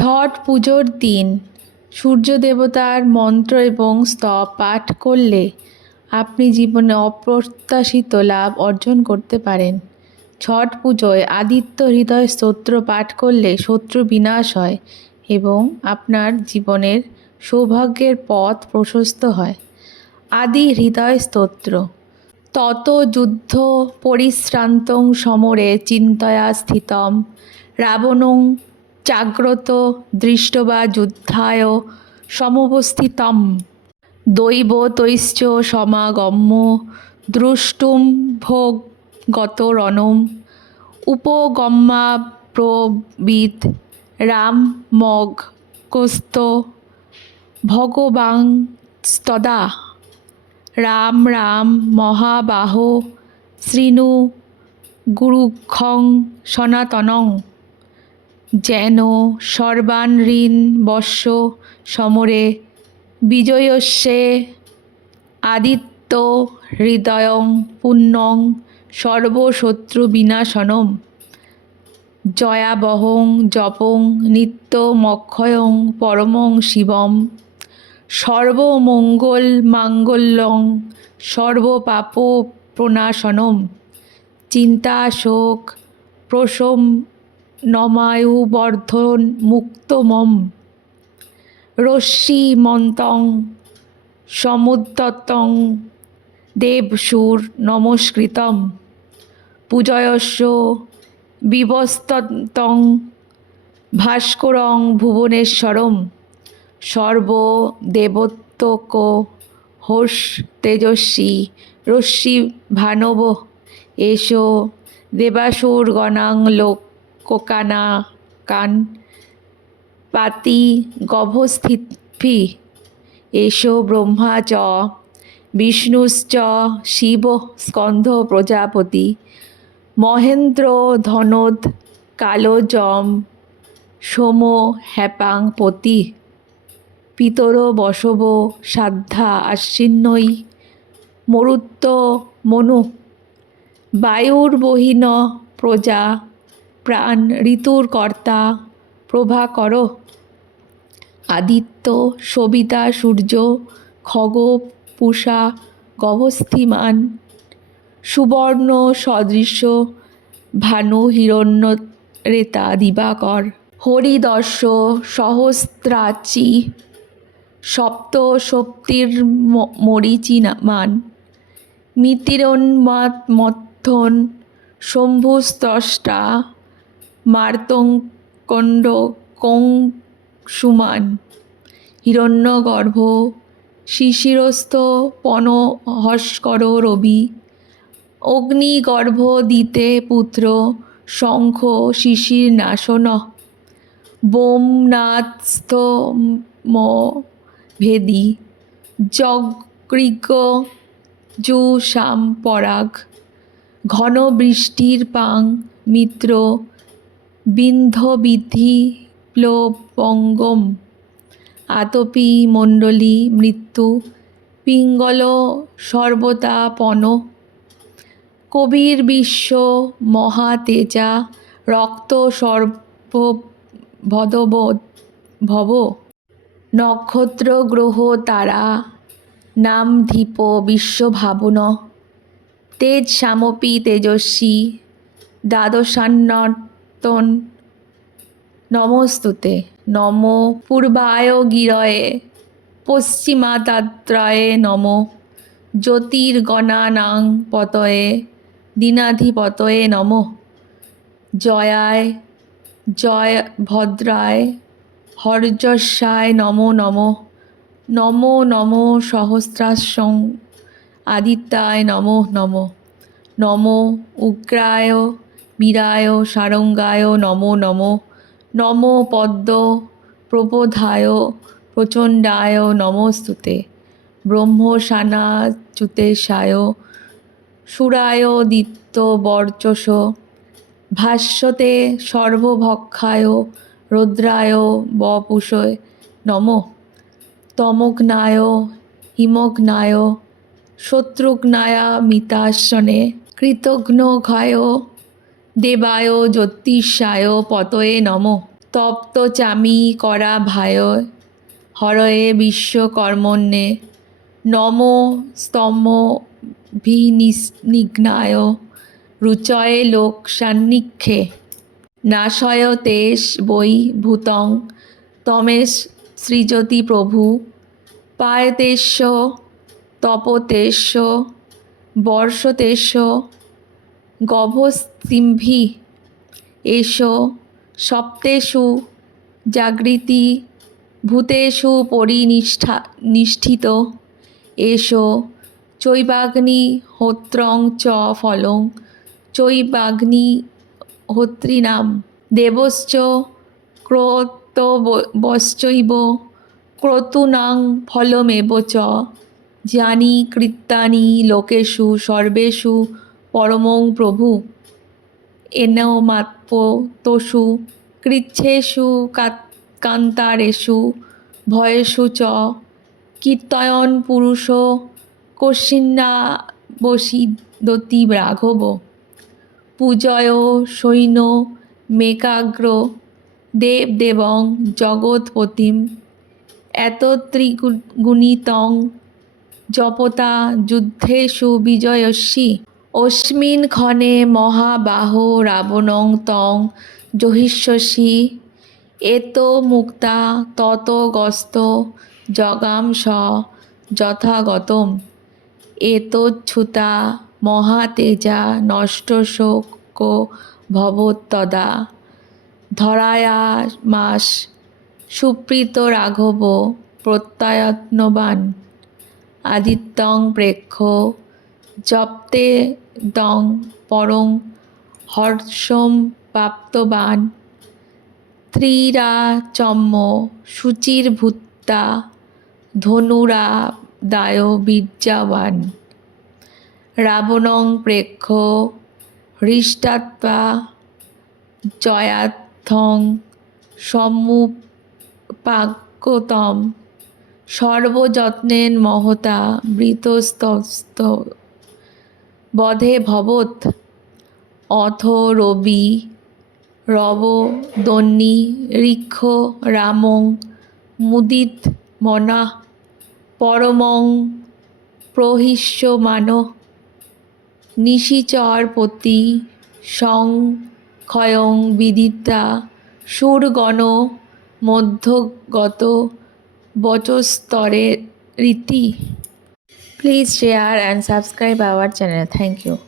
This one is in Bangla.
ছট পুজোর দিন। সূর্য দেবতার মন্ত্র এবং স্তব পাঠ করলে আপনি জীবনে অপ্রত্যাশিত লাভ অর্জন করতে পারেন। ছট পুজোয় আদিত্য হৃদয় স্তোত্র পাঠ করলে শত্রু বিনাশ হয় এবং আপনার জীবনের সৌভাগ্যের পথ প্রশস্ত হয়। আদি হৃদয় স্তোত্র। তত যুদ্ধ পরিশ্রান্তং সমরে চিন্তয়া স্থিতম রাবণং জাগ্রত দৃষ্ট বা যুদ্ধায় সমবস্থিতম দৈব তৈশ্চ সমাগম্য, দ্রষ্টুম ভোগ গত রণম প্রবিদ রাম মগ কোস্ত ভগবাংস্তদা রাম রাম মহাবাহ, শ্রীনু গুরুক্ষং সনাতনং। যেন সর্বান ঋণ বর্ষ সমরে বিজয়স্যে আদিত্য হৃদয়ং পুণ্যং সর্বশত্রু বিনাশনম। জয়াবহং জপং নিত্যমক্ষয়ং পরমং শিবম। সর্বমঙ্গল মাঙ্গল্যং সর্বপাপ প্রণাশনম চিন্তা শোক প্রশম নমায়ুবর্ধন মুক্তমম। রশ্মি মন্তং সমুদ্যতং দেবসুর নমস্কৃতম। পূজয়স্য বিবস্ততং ভাস্করং ভুবনেশ্বরম। সর্বদেবত্বক হোস তেজস্বী রশ্মি ভানব এসো দেবাসুর গণাং লোকানা কান, পাতি গভস্থিতভি এসো ব্রহ্মা চ বিষ্ণুশ্চ শিব স্কন্ধ প্রজাপতি, মহেন্দ্র ধনোদ কালোজম সোম হ্যাপাং পতি, পিতর বসব সাদ্ধা আশ্বিন্নই মরুত্ব মনু, বায়ুর্বহীন প্রজা প্রাণ ঋতুর কর্তা প্রভাকর আদিত্য, সবিতা, সূর্য খগ পূষা গভস্থিমান সুবর্ণ, সদৃশ্য, ভানু, হিরণ্য, রেতা, দিবাকর, হরিদর্শ, সহস্রাচি, সপ্ত শক্তির মরিচিমান মিতিরোন্মাদ মথন শম্ভুস্রষ্টা মার্তঙ্কণ্ড সুমান হিরণ্যগর্ভ শিশিরস্থ পনহস্কর রবি। অগ্নিগর্ভ দিতে পুত্র শঙ্খ শিশির নাশন। বোমনাথস্থম ভেদি। যজ্ঞ জুসাম পরাগ ঘন বৃষ্টির পাং মিত্র বিন্ধবিধি প্লবঙ্গম। আতপি মণ্ডলী মৃত্যু। পিঙ্গল সর্বতাপন। কবির বিশ্ব মহাতেজা। রক্ত সর্বভদব ভব নক্ষত্র গ্রহ তারা। নাম ধীপ বিশ্বভাবন। তেজ সামপি তেজস্বী। দ্বাদশান্নতন নমস্তুতে। নম পূর্বায় গিরয়ে। পশ্চিমাতাত্রায়ে নম। জ্যোতির্গণানাং পতয়ে। দীনাধিপতয়ে নম। জয়ায়। জয় ভদ্রায়। হরযশায় নমো নম। নমো নমো সহস্রাসং আদিত্যায় নমো নম। নমো উগ্রায় বীরায় সারঙ্গায় নমো নমো। নমো পদ্ম প্রবোধায় প্রচণ্ডায় নমস্তুতে। ব্রহ্মসানাচ্যুতেশায় সুরায় দিত্য বর্চস। ভাস্বতে সর্বভক্ষায় রৌদ্রায় বপুষয় নম। তমগ্নায় হিমগ্নায় শত্রুঘ্নায়া মিতাসনে কৃতঘ্নঘায় দেবায় জ্যোতিষায় পতয়ে নম। তপ্ত চামি করা ভায়, হরয়ে বিশ্বকর্মণ্যে নম স্তম্ভ ভিনিঘ্নায় রুচয়ে লোক সান্নিক্ষে নাশয় তেষ বৈ ভূতং তমেশ সৃজতি প্রভু পায়তেশ তপতেশ বর্ষতেশ গভস্তিম্ভি এষ সপ্তেষু, জাগৃতি, ভূতেষু পরিনিষ্ঠা, নিষ্ঠিত। এষ চৈবাগ্নি হোত্রং চ ফলং, চৈবাগ্নি হোত্রীনাম। দেবশ্চ ক্রোতবশ্চৈব, ক্রতুনাং ফলমেব চ। যানি কৃত্যানি লোকেষু, সর্বেষু পরমং প্রভু। এনেমাত্মতসু কৃচ্ছেষু কাত- কান্তারেষু, ভয়েষু চ, কীর্তয়ন পুরুষ কশিন্না বসিদতি রাঘব পূজয় সৈন্য, মেকাগ্র, দেবদেবং জগৎপতিম, এতত্রিগুণিতং, জপতা যুদ্ধেষু বিজয়সী। অস্মিন ক্ষণে মহাবাহ রাবণং তং জহিষ্যসি, এত মুক্তা তত গস্ত জগাম স যথাগতম। এতচ্ছুতা মহাতেজা নষ্ট শোক ভবত্তদা ধরায়ামাস সুপ্রীত রাঘব প্রত্যয়ত্নবান। আদিত্যং প্রেক্ষ জপ্তে দং পরং হর্ষম প্রাপ্তবান। ত্রিরাচম্য ধনুরা দায় বীর্যাবান। রাবণং প্রেক্ষ হৃষ্টাত্মা জয়াথং সম্মুপাক্যতম সর্বযত্নের মহতা বৃতস্তস্ত বধে ভবত। অথ রবি, রব দন্নি ঋক্ষ রামং, মুদিত মনা, পরমং প্রহিষ্যমান নিশিচরপতি সংক্ষয়ং বিদিতা, সুরগণ মধ্যগত বচস্তরে রীতি। Please share and subscribe our channel. Thank you.